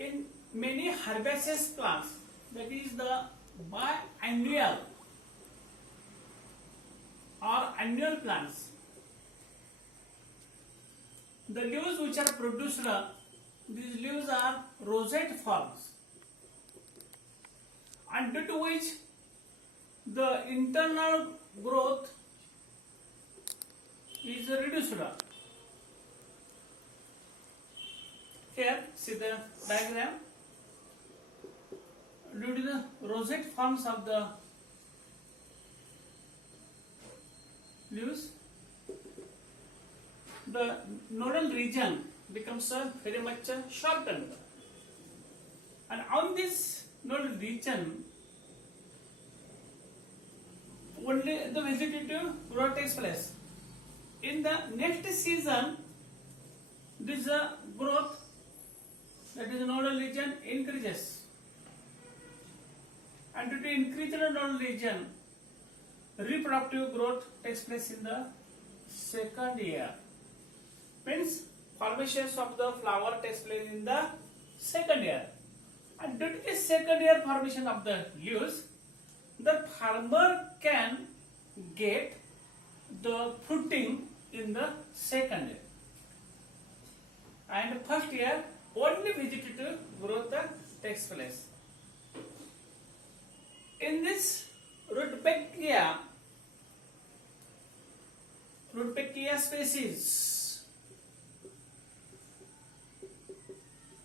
in many herbaceous plants, that is the biannual or annual plants, the leaves which are produced, these leaves are rosette forms, and due to which the internal growth is reduced. Here, see the diagram. Due to the rosette forms of the leaves, the nodal region becomes very much shortened, and on this nodal region only the vegetative growth takes place. In the next season, this growth, that is the nodal region, increases, and due to increase in the nodal region, reproductive growth takes place in the second year. Means formations of the flower takes place in the second year, and due to the second year formation of the leaves, the farmer can get the fruiting in the second year, and first year only vegetative growth takes place. In this Rudbeckia species,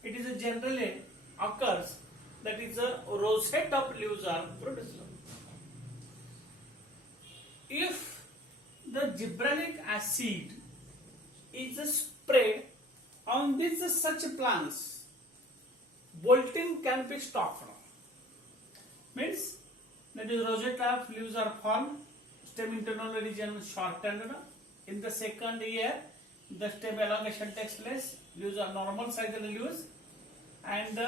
it is generally occurs that is a rosette of leaves are produced. If the gibberellic acid is sprayed on these such plants, bolting can be stopped. Means that is rosette of leaves are formed, stem internal region shortened. In the second year, the stem elongation takes place, leaves are normal size of the leaves, and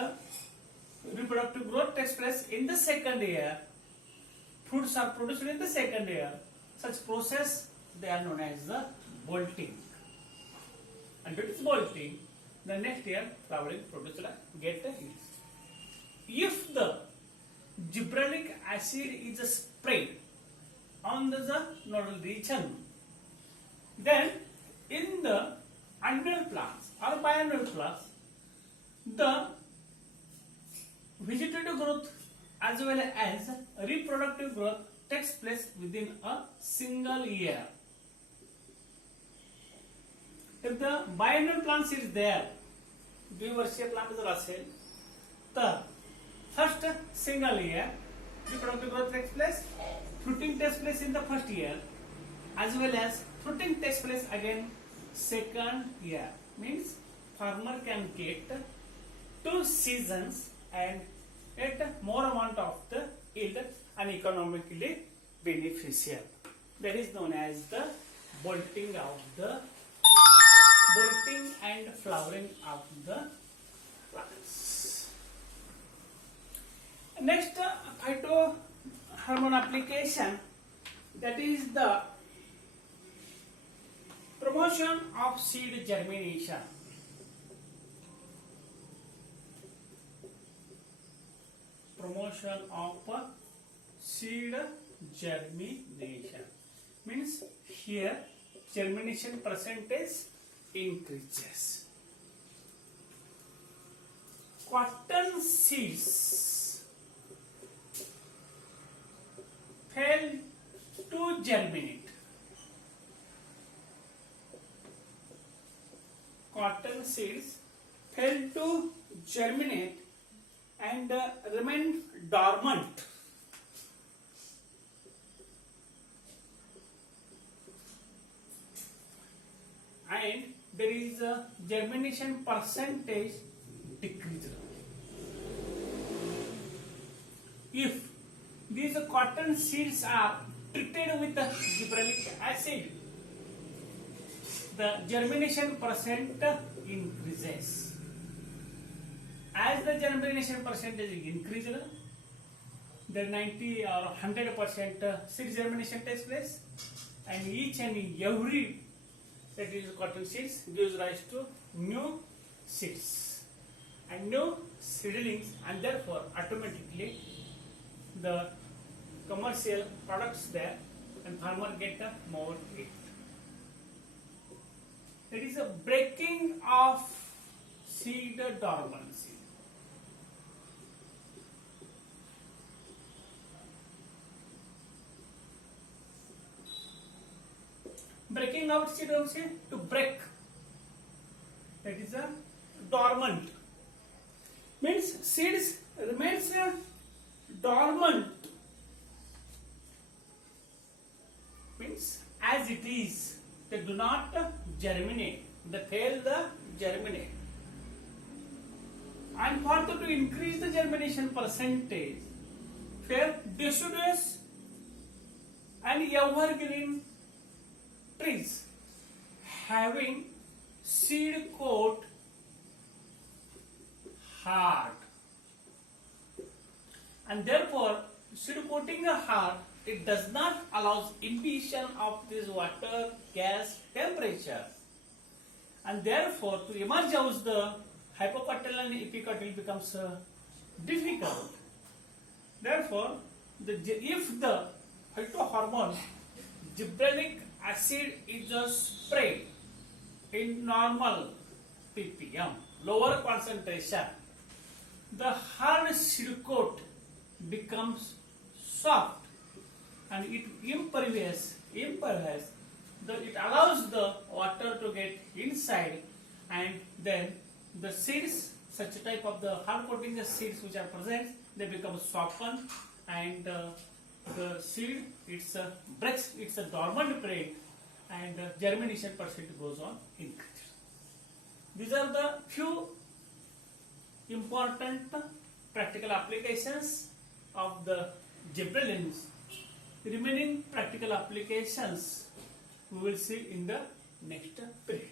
reproductive growth takes place in the second year. Fruits are produced in the second year. Such process, they are known as the bolting. And due to this bolting, the next year flowering produced get yields. If the gibberellic acid is sprayed on the nodal region, then in the annual plants or biannual plants, the vegetative growth as well as reproductive growth takes place within a single year. If the biannual plants is there, द्विवर्षीय plant जर असेल तर first single year reproductive growth takes place, fruiting takes place in the first year, as well as fruiting takes place again second year. Means farmer can get 2 seasons and get more amount of the yield and economically beneficial. That is known as the bolting and flowering of the plants. Next, phytohormone application, that is the promotion of seed germination. Promotion of seed germination means here germination percentage increases. Cotton seeds fail to germinate. Cotton seeds fail to germinate and remain dormant. And there is a germination percentage decreased. If these cotton seeds are treated with the gibberellic acid, the germination percent increases. As the germination percentage increases, the 90 or 100% seed germination takes place, and each and every that is cotton seeds gives rise to new seeds, and new seedlings, and therefore automatically the commercial products there and farmer get more it. It is a breaking of seed dormancy. Breaking out seed dormancy, to break. That is a dormant. Means seeds remains dormant. Means as it is, they do not germinate. They fail the germinate. And further to increase the germination percentage, for deciduous and evergreen trees having seed coat hard, and therefore seed coating hard, it does not allow imbibition of this water, gas, temperature, and therefore to emerge out the hypocotyl and epicotyl becomes difficult. Therefore, if the phytohormone gibberellic acid is sprayed in normal ppm, lower concentration, the hard seed coat becomes soft and it impervious, it allows the water to get inside, and then the seeds, such type of the hard coating seeds which are present, they become softened, and the seed breaks, it's a dormant period, and germination percent goes on increase. These are the few important practical applications of the gibberellins. Remaining practical applications we will see in the next period.